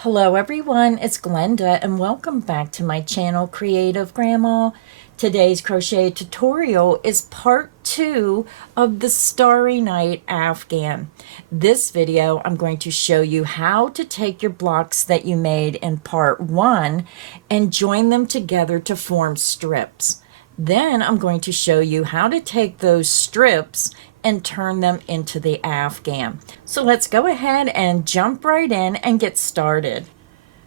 Hello everyone, it's Glenda and welcome back to my channel Creative Grandma. Today's crochet tutorial is part 2 of the Starry Night Afghan. This video I'm going to show you how to take your blocks that you made in part 1 and join them together to form strips. Then I'm going to show you how to take those strips and turn them into the Afghan. So let's go ahead and jump right in and get started.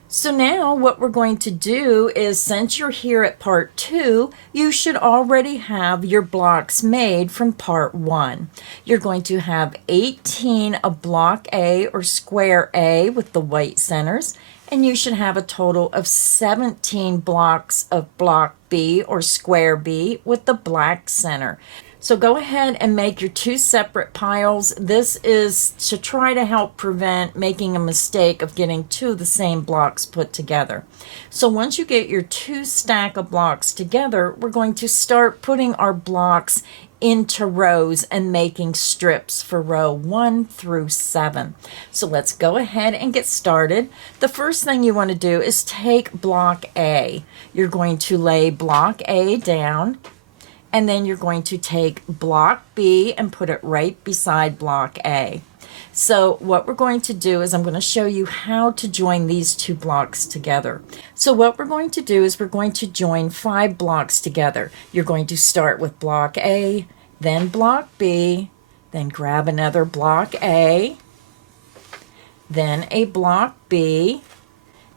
So now what we're going to do is, since you're here at part 2, you should already have your blocks made from part 1. You're going to have 18 of block A or square A with the white centers, and you should have a total of 17 blocks of block B or square B with the black center. So go ahead and make your 2 separate piles. This is to try to help prevent making a mistake of getting 2 of the same blocks put together. So once you get your 2 stack of blocks together, we're going to start putting our blocks into rows and making strips for row 1 through 7. So let's go ahead and get started. The first thing you want to do is take block A. You're going to lay block A down, and then you're going to take block B and put it right beside block A. So what we're going to do is I'm going to show you how to join these 2 blocks together. So what we're going to do is we're going to join 5 blocks together. You're going to start with block A, then block B, then grab another block A, then a block B,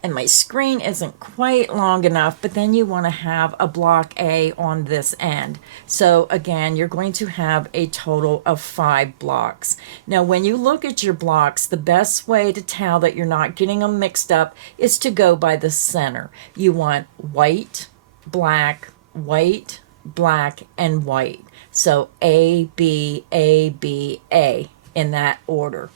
and my screen isn't quite long enough, but then you want to have a block A on this end. So again, you're going to have a total of 5 blocks. Now, when you look at your blocks, the best way to tell that you're not getting them mixed up is to go by the center. You want white, black, and white. So A, B, A, B, A in that order.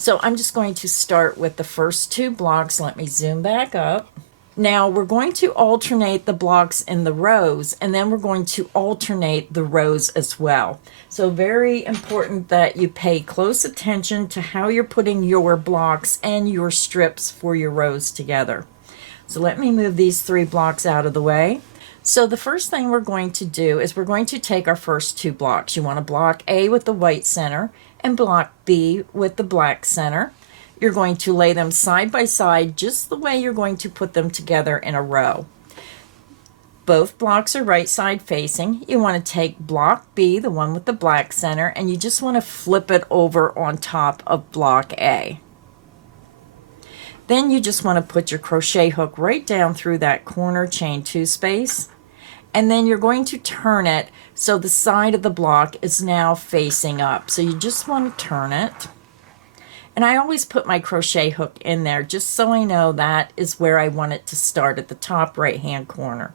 So I'm just going to start with the first 2 blocks. Let me zoom back up. Now we're going to alternate the blocks in the rows, and then we're going to alternate the rows as well. So very important that you pay close attention to how you're putting your blocks and your strips for your rows together. So let me move these 3 blocks out of the way. So the first thing we're going to do is we're going to take our first 2 blocks. You want a block A with the white center and block B with the black center. You're going to lay them side by side just the way you're going to put them together in a row. Both blocks are right side facing. You want to take block B, the one with the black center, and you just want to flip it over on top of block A. Then you just want to put your crochet hook right down through that corner chain 2 space, and then you're going to turn it so the side of the block is now facing up. So you just want to turn it. And I always put my crochet hook in there just so I know that is where I want it to start, at the top right hand corner.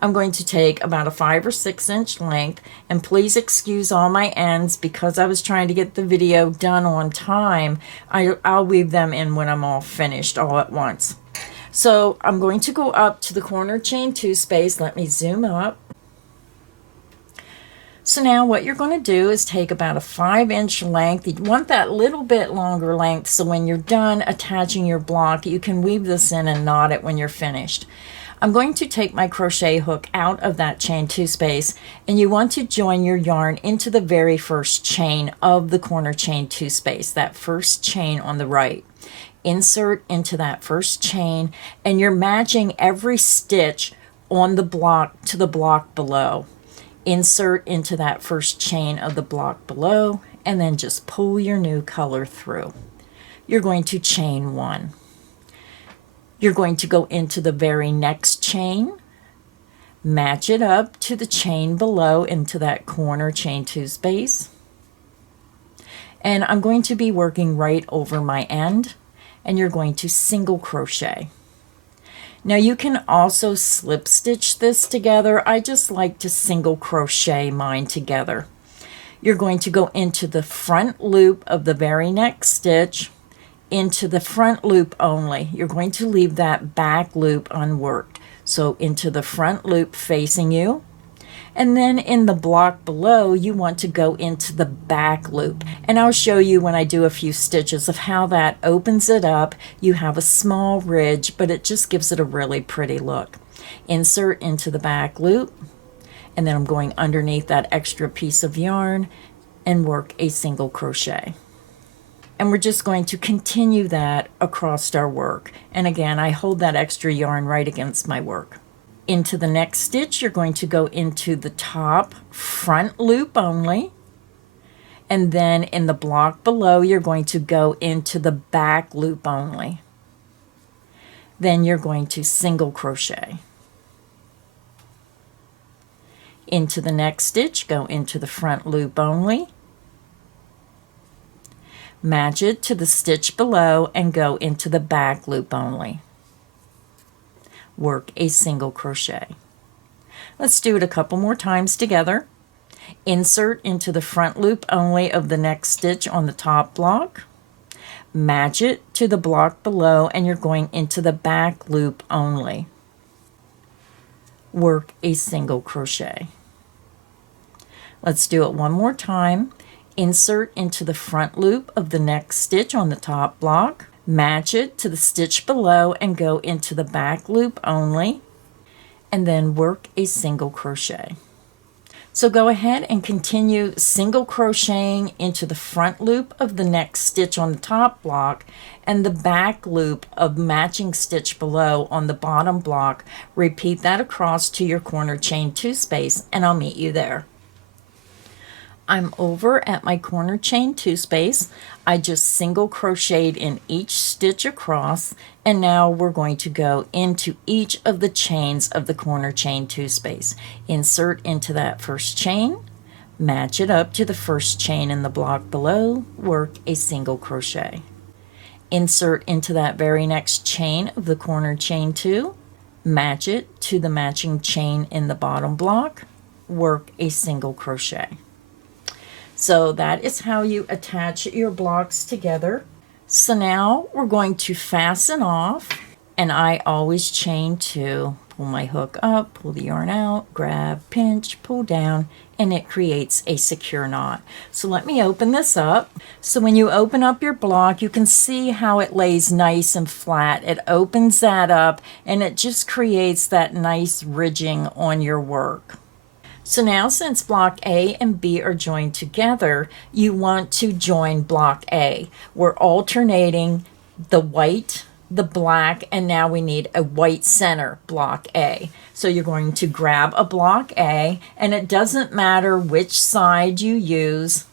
I'm going to take about a 5 or 6 inch length, and please excuse all my ends because I was trying to get the video done on time. I'll weave them in when I'm all finished all at once. So I'm going to go up to the corner chain 2 space. Let me zoom up. So now what you're going to do is take about a 5 inch length. You want that little bit longer length so when you're done attaching your block, you can weave this in and knot it when you're finished. I'm going to take my crochet hook out of that chain 2 space, and you want to join your yarn into the very first chain of the corner chain 2 space, that first chain on the right. Insert into that first chain, and you're matching every stitch on the block to the block below. Insert into that first chain of the block below, and then just pull your new color through. You're going to chain 1. You're going to go into the very next chain, match it up to the chain below into that corner chain 2 space, and I'm going to be working right over my end, and you're going to single crochet. Now you can also slip stitch this together. I just like to single crochet mine together. You're going to go into the front loop of the very next stitch, into the front loop only. You're going to leave that back loop unworked. So into the front loop facing you, And then in the block below, you want to go into the back loop. And I'll show you when I do a few stitches of how that opens it up. You have a small ridge, but it just gives it a really pretty look. Insert into the back loop, and then I'm going underneath that extra piece of yarn and work a single crochet. And we're just going to continue that across our work. And again, I hold that extra yarn right against my work. Into the next stitch, you're going to go into the top front loop only. And then in the block below, you're going to go into the back loop only. Then you're going to single crochet. Into the next stitch, go into the front loop only. Match it to the stitch below and go into the back loop only. Work a single crochet. Let's do it a couple more times together. Insert into the front loop only of the next stitch on the top block. Match it to the block below and you're going into the back loop only. Work a single crochet. Let's do it one more time. Insert into the front loop of the next stitch on the top block, match it to the stitch below and go into the back loop only, and then work a single crochet. So go ahead and continue single crocheting into the front loop of the next stitch on the top block and the back loop of matching stitch below on the bottom block. Repeat that across to your corner chain 2 space, and I'll meet you there. I'm over at my corner chain 2 space. I just single crocheted in each stitch across, and now we're going to go into each of the chains of the corner chain 2 space. Insert into that first chain, match it up to the first chain in the block below, work a single crochet. Insert into that very next chain of the corner chain 2, match it to the matching chain in the bottom block, work a single crochet. So that is how you attach your blocks together. So now we're going to fasten off, and I always chain 2. Pull my hook up, pull the yarn out, grab, pinch, pull down, and it creates a secure knot. So let me open this up. So when you open up your block, you can see how it lays nice and flat. It opens that up, and it just creates that nice ridging on your work. So now, since block A and B are joined together, you want to join block A. We're alternating the white, the black, and now we need a white center block A. So you're going to grab a block A, and it doesn't matter which side you use.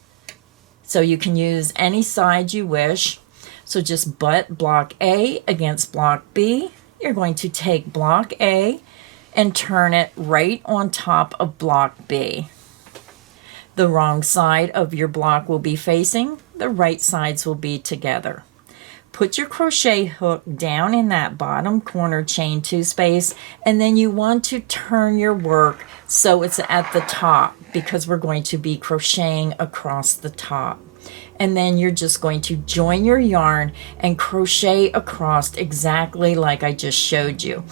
So you can use any side you wish. So just butt block A against block B. You're going to take block A and turn it right on top of block B. The wrong side of your block will be facing, the right sides will be together. Put your crochet hook down in that bottom corner chain 2 space, and then you want to turn your work so it's at the top, because we're going to be crocheting across the top. And then you're just going to join your yarn and crochet across exactly like I just showed you.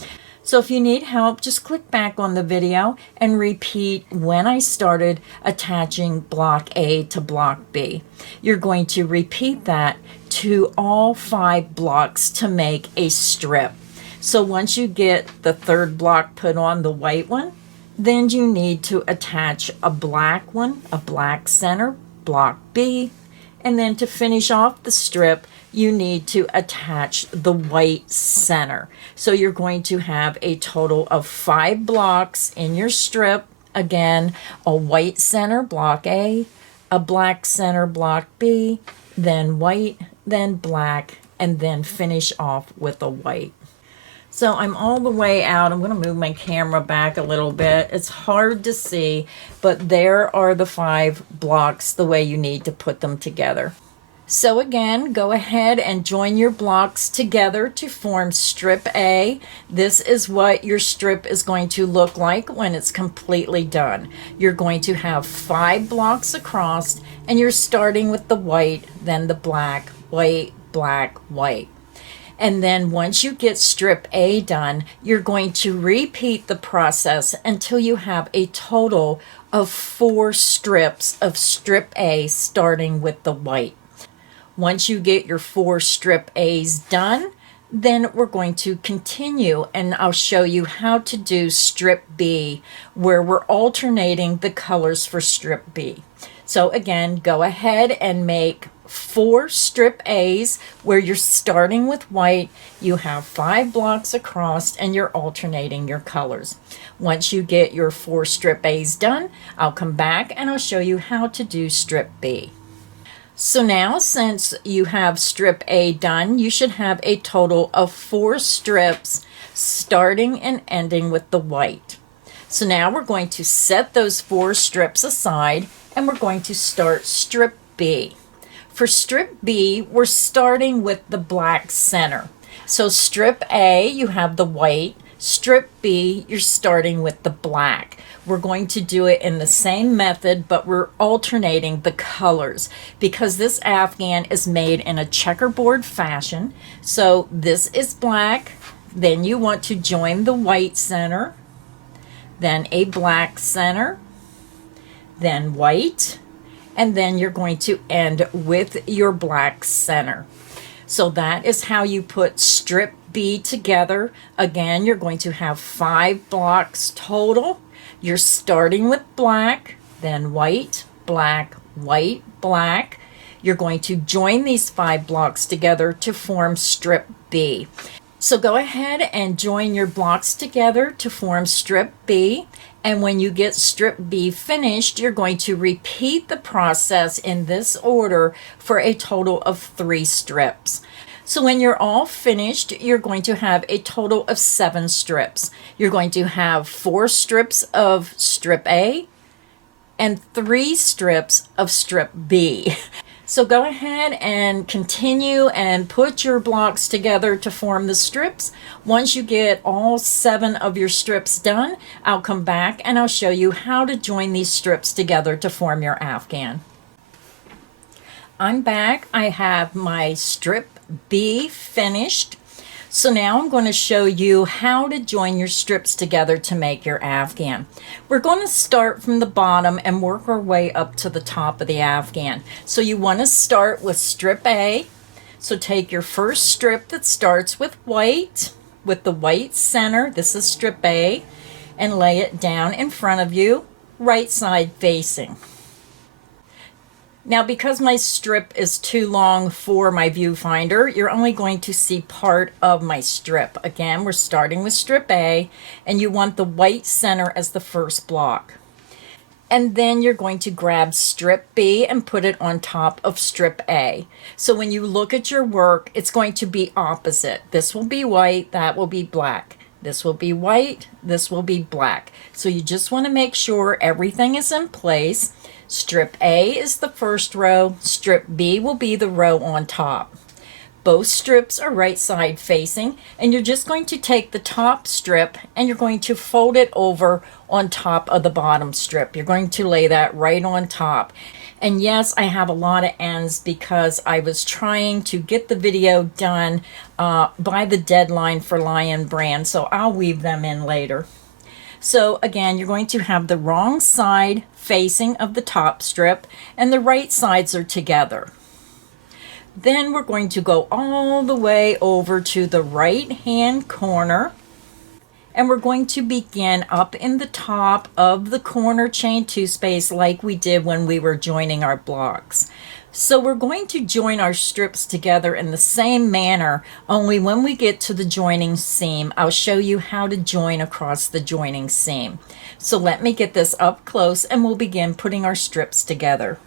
So if you need help, just click back on the video and repeat when I started attaching block A to block B. You're going to repeat that to all 5 blocks to make a strip. So once you get the third block put on, the white one, then you need to attach a black one, a black center, block B, and then to finish off the strip, you need to attach the white center. So you're going to have a total of 5 blocks in your strip. Again, a white center, block A, a black center, block B, then white, then black, and then finish off with a white. So I'm all the way out. I'm going to move my camera back a little bit. It's hard to see, but there are the 5 blocks the way you need to put them together. So again, go ahead and join your blocks together to form strip A. This is what your strip is going to look like when it's completely done. You're going to have 5 blocks across, and you're starting with the white, then the black, white, black, white. And then once you get strip A done, you're going to repeat the process until you have a total of 4 strips of strip A starting with the white. Once you get your 4 strip A's done, then we're going to continue and I'll show you how to do strip B, where we're alternating the colors for strip B. So again, go ahead and make 4 strip A's where you're starting with white. You have 5 blocks across and you're alternating your colors. Once you get your 4 strip A's done, I'll come back and I'll show you how to do strip B. So now, since you have strip A done, you should have a total of 4 strips starting and ending with the white. So now we're going to set those 4 strips aside and we're going to start strip B. For strip B, we're starting with the black center. So strip A, you have the white. Strip B, you're starting with the black. We're going to do it in the same method, but we're alternating the colors because this Afghan is made in a checkerboard fashion. So this is black, then you want to join the white center, then a black center, then white, and then you're going to end with your black center. So that is how you put strip B together. Again, you're going to have 5 blocks total. You're starting with black, then white, black, white, black. You're going to join these 5 blocks together to form strip B. So go ahead and join your blocks together to form strip B. And when you get strip B finished, you're going to repeat the process in this order for a total of 3 strips. So when you're all finished, you're going to have a total of 7 strips. You're going to have 4 strips of strip A and 3 strips of strip B. So go ahead and continue and put your blocks together to form the strips. Once you get all 7 of your strips done, I'll come back and I'll show you how to join these strips together to form your Afghan. I'm back. I have my strip B finished. So now I'm going to show you how to join your strips together to make your Afghan. We're going to start from the bottom and work our way up to the top of the Afghan. So you want to start with strip A. So take your first strip that starts with white, with the white center, this is strip A, and lay it down in front of you, right side facing. Now, because my strip is too long for my viewfinder, you're only going to see part of my strip. Again, we're starting with strip A, and you want the white center as the first block. And then you're going to grab strip B and put it on top of strip A. So when you look at your work, it's going to be opposite. This will be white, that will be black. This will be white, this will be black. So you just want to make sure everything is in place. Strip A is the first row, strip B will be the row on top. Both strips are right side facing, and you're just going to take the top strip and you're going to fold it over on top of the bottom strip. You're going to lay that right on top. And yes, I have a lot of ends because I was trying to get the video done by the deadline for Lion Brand, so I'll weave them in later. So again, you're going to have the wrong side facing of the top strip and the right sides are together. Then we're going to go all the way over to the right hand corner and we're going to begin up in the top of the corner chain 2 space like we did when we were joining our blocks. So we're going to join our strips together in the same manner, only when we get to the joining seam, I'll show you how to join across the joining seam. So let me get this up close and we'll begin putting our strips together.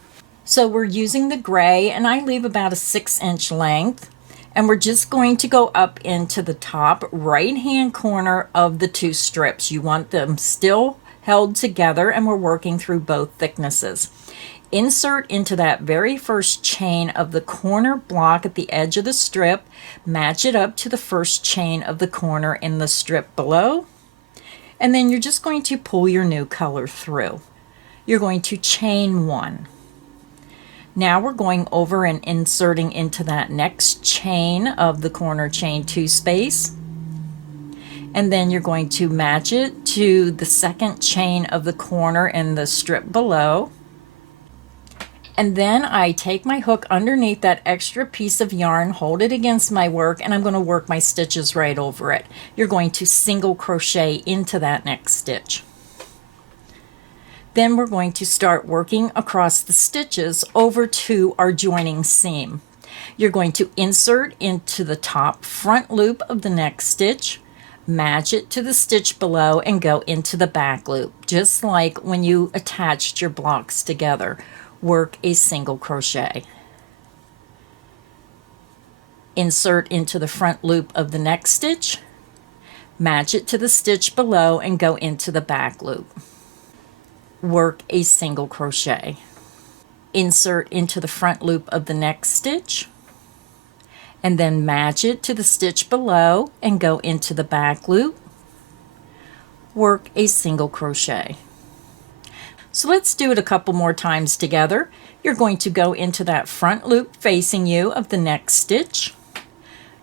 So we're using the gray and I leave about a 6-inch length. And we're just going to go up into the top right hand corner of the 2 strips. You want them still held together and we're working through both thicknesses. Insert into that very first chain of the corner block at the edge of the strip, match it up to the first chain of the corner in the strip below, and then you're just going to pull your new color through. You're going to chain 1. Now we're going over and inserting into that next chain of the corner chain 2 space. And then you're going to match it to the second chain of the corner in the strip below. And then I take my hook underneath that extra piece of yarn, hold it against my work, and I'm going to work my stitches right over it. You're going to single crochet into that next stitch. Then we're going to start working across the stitches over to our joining seam. You're going to insert into the top front loop of the next stitch, match it to the stitch below, and go into the back loop, just like when you attached your blocks together. Work a single crochet. Insert into the front loop of the next stitch, match it to the stitch below, and go into the back loop. Work a single crochet. Insert into the front loop of the next stitch, and then match it to the stitch below and go into the back loop. Work a single crochet. So let's do it a couple more times together. You're going to go into that front loop facing you of the next stitch.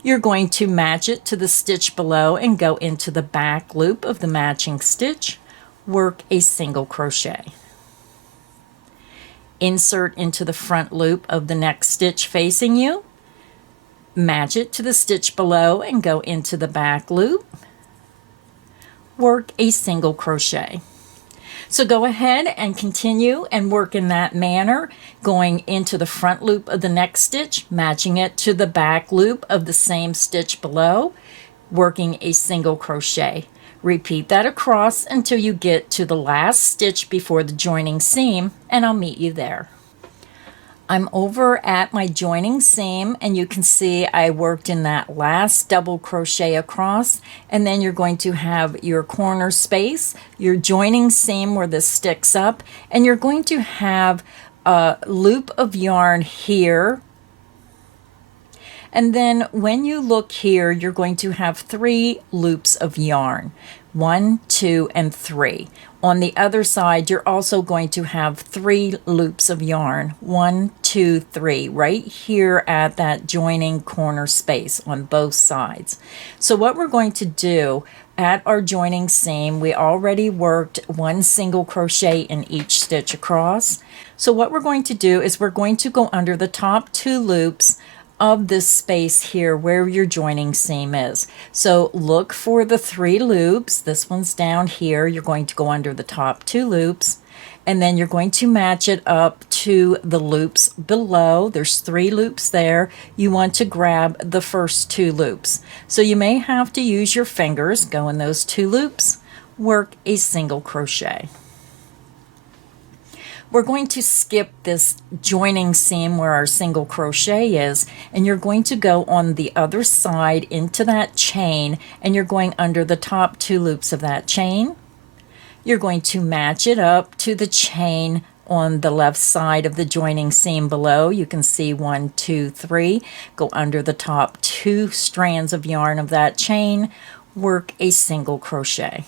You're going to match it to the stitch below and go into the back loop of the matching stitch. Work a single crochet. Insert into the front loop of the next stitch facing you. Match it to the stitch below and go into the back loop. Work a single crochet. So go ahead and continue and work in that manner, going into the front loop of the next stitch, matching it to the back loop of the same stitch below, working a single crochet. Repeat that across until you get to the last stitch before the joining seam, and I'll meet you there. I'm over at my joining seam, and you can see I worked in that last double crochet across, and then you're going to have your corner space, your joining seam where this sticks up, and you're going to have a loop of yarn here. And then when you look here, you're going to have 3 loops of yarn. 1, 2, and 3. On the other side, you're also going to have 3 loops of yarn. 1, 2, 3, right here at that joining corner space on both sides. So what we're going to do at our joining seam, we already worked 1 single crochet in each stitch across. So what we're going to do is we're going to go under the top 2 loops of this space here where your joining seam is. So look for the 3 loops. This one's down here. You're going to go under the top 2 loops, and then you're going to match it up to the loops below. There's 3 loops there. You want to grab the first 2 loops. So you may have to use your fingers, go in those 2 loops, work a single crochet. We're going to skip this joining seam where our single crochet is, and you're going to go on the other side into that chain, and you're going under the top 2 loops of that chain. You're going to match it up to the chain on the left side of the joining seam below. You can see 1, 2, 3. Go under the top 2 strands of yarn of that chain, work a single crochet.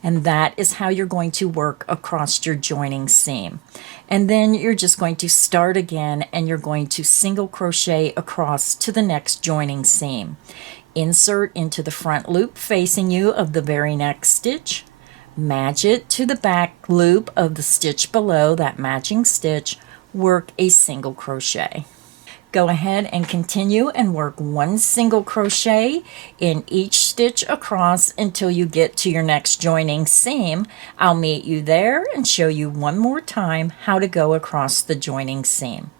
And that is how you're going to work across your joining seam. And then you're just going to start again, and you're going to single crochet across to the next joining seam. Insert into the front loop facing you of the very next stitch. Match it to the back loop of the stitch below that matching stitch. Work a single crochet. Go ahead and continue and work 1 single crochet in each stitch across until you get to your next joining seam. I'll meet you there and show you one more time how to go across the joining seam.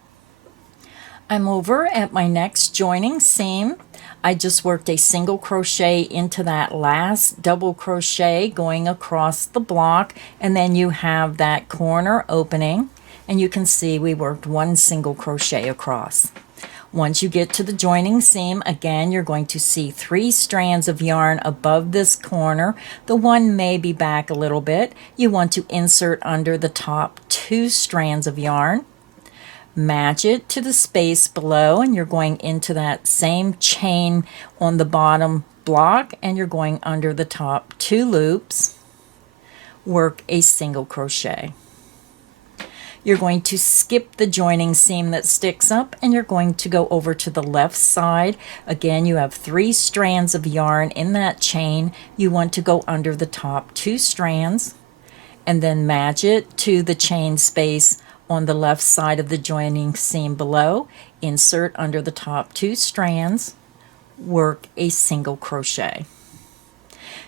I'm over at my next joining seam. I just worked a single crochet into that last double crochet going across the block, and then you have that corner opening. And you can see we worked 1 single crochet across. Once you get to the joining seam, again, you're going to see 3 strands of yarn above this corner. The one may be back a little bit. You want to insert under the top 2 strands of yarn. Match it to the space below, and you're going into that same chain on the bottom block, and you're going under the top 2 loops. Work a single crochet. You're going to skip the joining seam that sticks up, and you're going to go over to the left side. Again, you have 3 strands of yarn in that chain. You want to go under the top 2 strands and then match it to the chain space on the left side of the joining seam below. Insert under the top 2 strands, work a single crochet.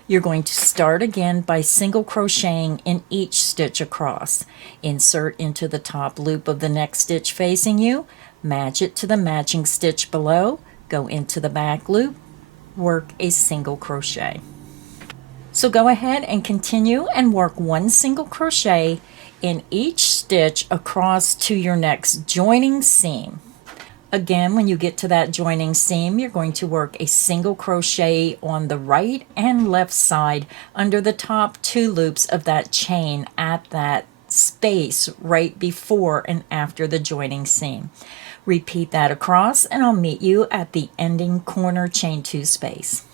You're going to start again by single crocheting in each stitch across. Insert into the top loop of the next stitch facing you, match it to the matching stitch below, go into the back loop, work a single crochet. So go ahead and continue and work 1 single crochet in each stitch across to your next joining seam. Again, when you get to that joining seam, you're going to work a single crochet on the right and left side under the top 2 loops of that chain at that space right before and after the joining seam. Repeat that across, and I'll meet you at the ending corner chain 2 space.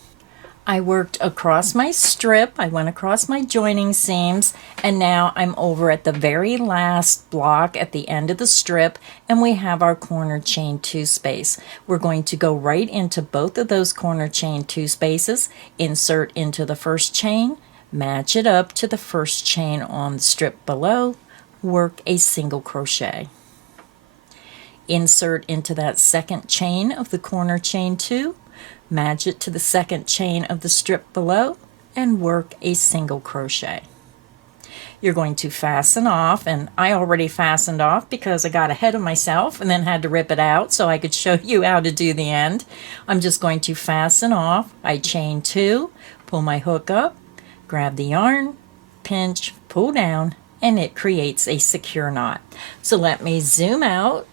I worked across my strip, I went across my joining seams, and now I'm over at the very last block at the end of the strip, and we have our corner chain 2 space. We're going to go right into both of those corner chain 2 spaces, insert into the first chain, match it up to the first chain on the strip below, work a single crochet. Insert into that second chain of the corner chain 2, match it to the second chain of the strip below, and work a single crochet. You're going to fasten off, and I already fastened off because I got ahead of myself and then had to rip it out so I could show you how to do the end. I'm just going to fasten off. I chain 2, pull my hook up, grab the yarn, pinch, pull down, and it creates a secure knot. So let me zoom out.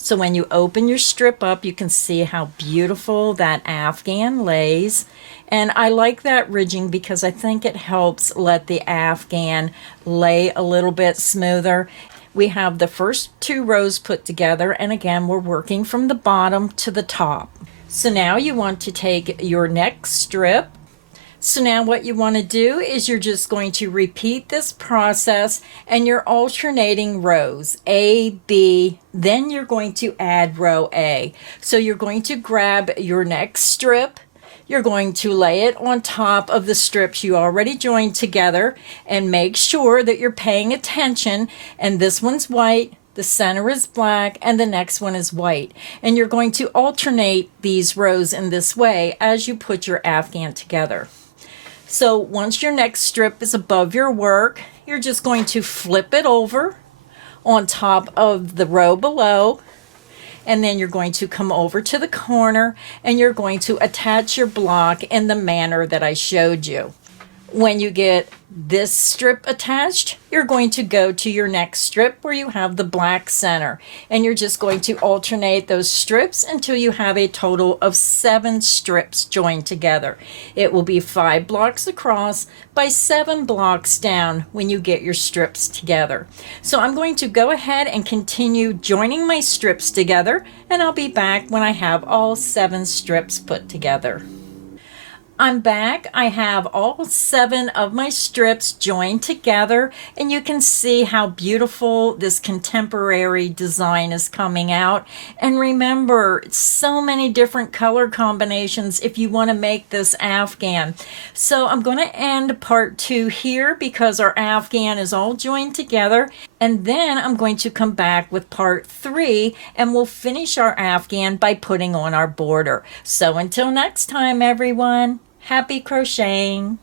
So when you open your strip up, you can see how beautiful that Afghan lays. And I like that ridging because I think it helps let the Afghan lay a little bit smoother. We have the first 2 rows put together, and again, we're working from the bottom to the top. So now you want to take your next strip. So now what you want to do is you're just going to repeat this process, and you're alternating rows A, B, then you're going to add row A. So you're going to grab your next strip, you're going to lay it on top of the strips you already joined together, and make sure that you're paying attention, and this one's white, the center is black, and the next one is white. And you're going to alternate these rows in this way as you put your Afghan together. So once your next strip is above your work, you're just going to flip it over on top of the row below, and then you're going to come over to the corner and you're going to attach your block in the manner that I showed you. When you get this strip attached, you're going to go to your next strip where you have the black center, and you're just going to alternate those strips until you have a total of 7 strips joined together. It will be 5 blocks across by 7 blocks down when you get your strips together. So I'm going to go ahead and continue joining my strips together, and I'll be back when I have all 7 strips put together. I'm back. I have all 7 of my strips joined together, and you can see how beautiful this contemporary design is coming out. And remember, so many different color combinations if you want to make this Afghan. So I'm going to end part 2 here because our Afghan is all joined together, and then I'm going to come back with part 3, and we'll finish our Afghan by putting on our border. So until next time, everyone. Happy crocheting!